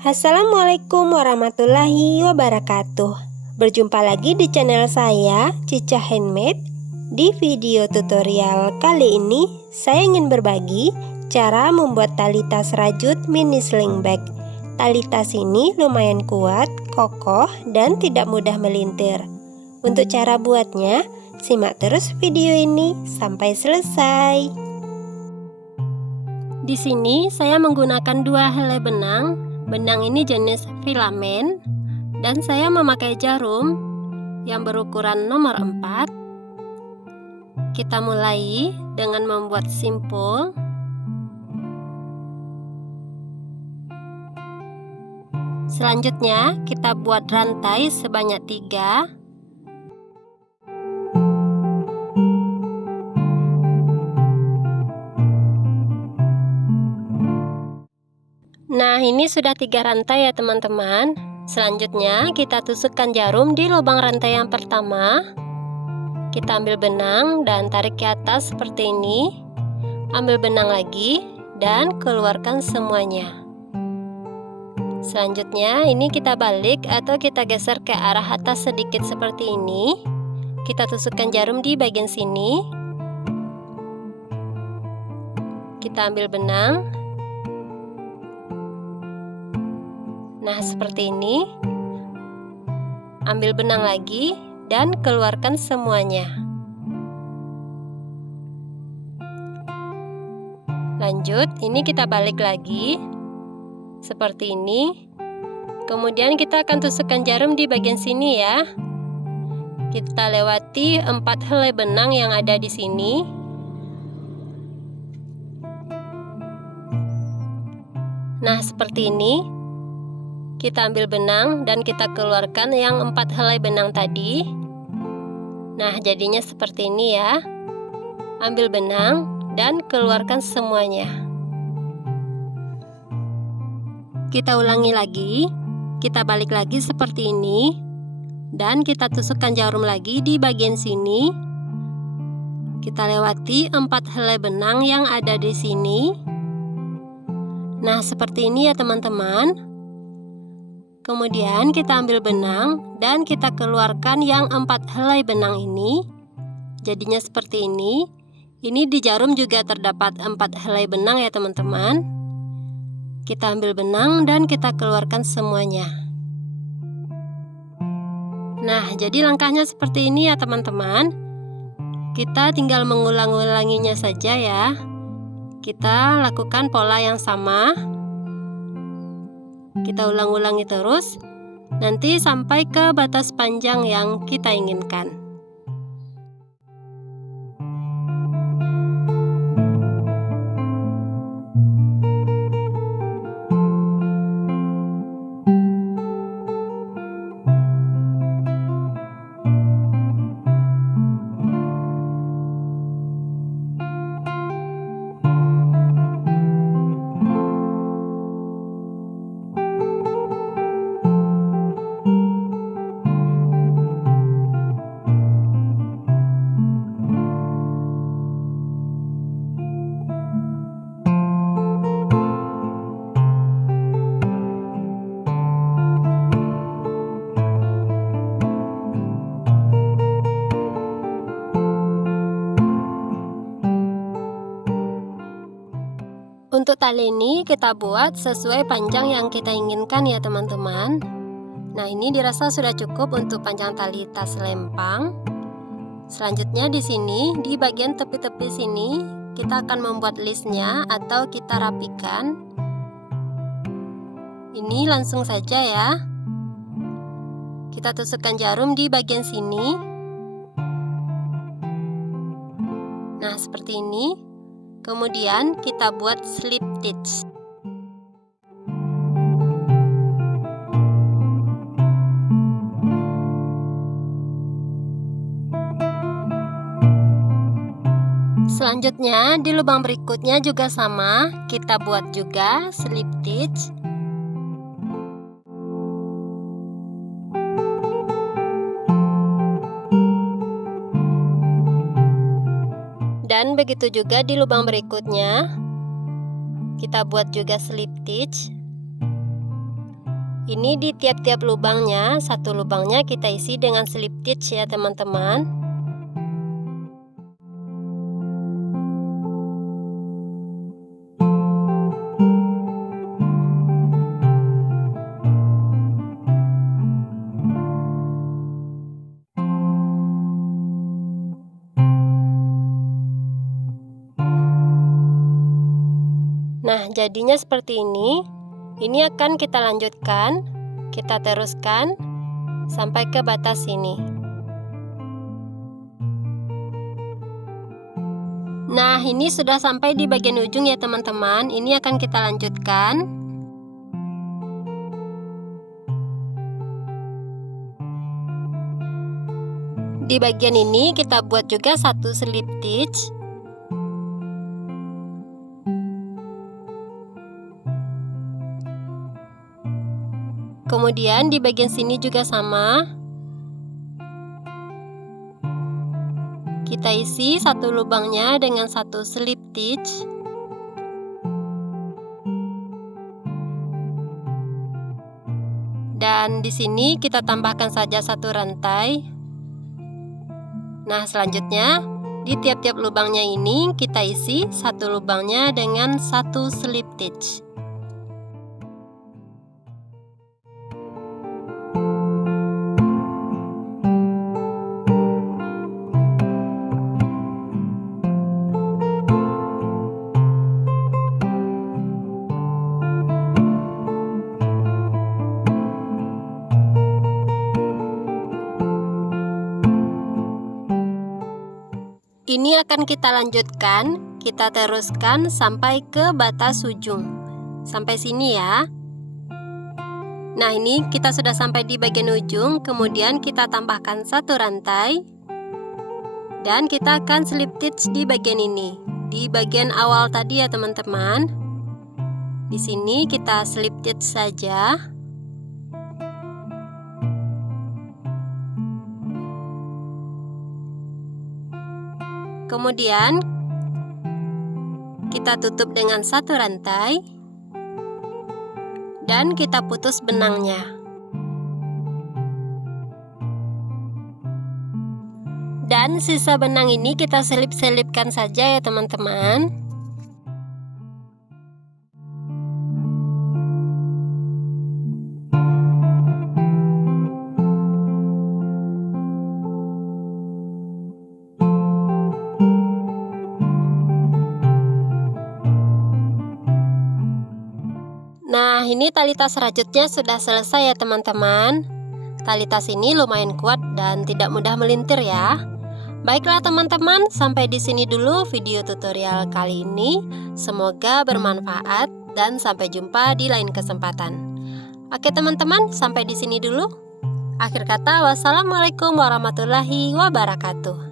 Assalamualaikum warahmatullahi wabarakatuh. Berjumpa lagi di channel saya, Cica Handmade. Di video tutorial kali ini, saya ingin berbagi cara membuat tali tas rajut mini sling bag. Tali tas ini lumayan kuat, kokoh, dan tidak mudah melintir. Untuk cara buatnya, simak terus video ini sampai selesai. Di sini saya menggunakan 2 helai benang. Benang ini jenis filamen dan saya memakai jarum yang berukuran nomor 4. Kita mulai dengan membuat simpul. Selanjutnya kita buat rantai sebanyak 3. Nah, ini sudah 3 rantai ya teman-teman. Selanjutnya kita tusukkan jarum di lubang rantai yang pertama. Kita ambil benang dan tarik ke atas seperti ini. Ambil benang lagi dan keluarkan semuanya. Selanjutnya ini kita balik atau kita geser ke arah atas sedikit seperti ini. Kita tusukkan jarum di bagian sini. Kita ambil benang. Nah, seperti ini. Ambil benang lagi dan keluarkan semuanya. Lanjut, ini kita balik lagi. Seperti ini. Kemudian kita akan tusukkan jarum di bagian sini ya. Kita lewati 4 helai benang yang ada di sini. Nah, seperti ini. Kita ambil benang dan kita keluarkan yang 4 helai benang tadi. Nah, jadinya seperti ini ya. Ambil benang dan keluarkan semuanya. Kita ulangi lagi. Kita balik lagi seperti ini. Dan kita tusukkan jarum lagi di bagian sini. Kita lewati 4 helai benang yang ada di sini. Nah, seperti ini ya teman-teman. Kemudian kita ambil benang dan kita keluarkan yang 4 helai benang ini. Jadinya seperti ini. Ini di jarum juga terdapat 4 helai benang ya teman-teman. Kita ambil benang dan kita keluarkan semuanya. Nah, jadi langkahnya seperti ini ya teman-teman. Kita tinggal mengulang-ulanginya saja ya. Kita lakukan pola yang sama. Kita ulang-ulangi terus, nanti sampai ke batas panjang yang kita inginkan. Untuk tali ini kita buat sesuai panjang yang kita inginkan ya teman-teman. Nah, ini dirasa sudah cukup untuk panjang tali tas lempang. Selanjutnya di sini, di bagian tepi-tepi sini, kita akan membuat listnya atau kita rapikan. Ini langsung saja ya. Kita tusukkan jarum di bagian sini. Nah, seperti ini. Kemudian kita buat slip stitch. Selanjutnya di lubang berikutnya juga sama, kita buat juga slip stitch. Dan begitu juga di lubang berikutnya. Kita buat juga slip stitch. Ini di tiap-tiap lubangnya, satu lubangnya kita isi dengan slip stitch ya teman-teman. Nah, jadinya seperti ini. Ini akan kita lanjutkan, kita teruskan sampai ke batas sini. Nah, ini sudah sampai di bagian ujung ya teman-teman. Ini akan kita lanjutkan. Di bagian ini kita buat juga satu slip stitch. Kemudian di bagian sini juga sama. Kita isi satu lubangnya dengan satu slip stitch. Dan di sini kita tambahkan saja satu rantai. Nah, selanjutnya di tiap-tiap lubangnya ini kita isi satu lubangnya dengan satu slip stitch. Ini akan kita lanjutkan, kita teruskan sampai ke batas ujung. Sampai sini ya. Nah, ini kita sudah sampai di bagian ujung, kemudian kita tambahkan satu rantai. Dan kita akan slip stitch di bagian ini. Di bagian awal tadi ya teman-teman. Di sini kita slip stitch saja. Kemudian kita tutup dengan satu rantai dan kita putus benangnya. Dan sisa benang ini kita selip-selipkan saja ya teman-teman. Nah, ini tali tas rajutnya sudah selesai ya teman-teman. Tali tas ini lumayan kuat dan tidak mudah melintir ya. Baiklah teman-teman, sampai di sini dulu video tutorial kali ini. Semoga bermanfaat dan sampai jumpa di lain kesempatan. Oke teman-teman, sampai di sini dulu. Akhir kata, wassalamualaikum warahmatullahi wabarakatuh.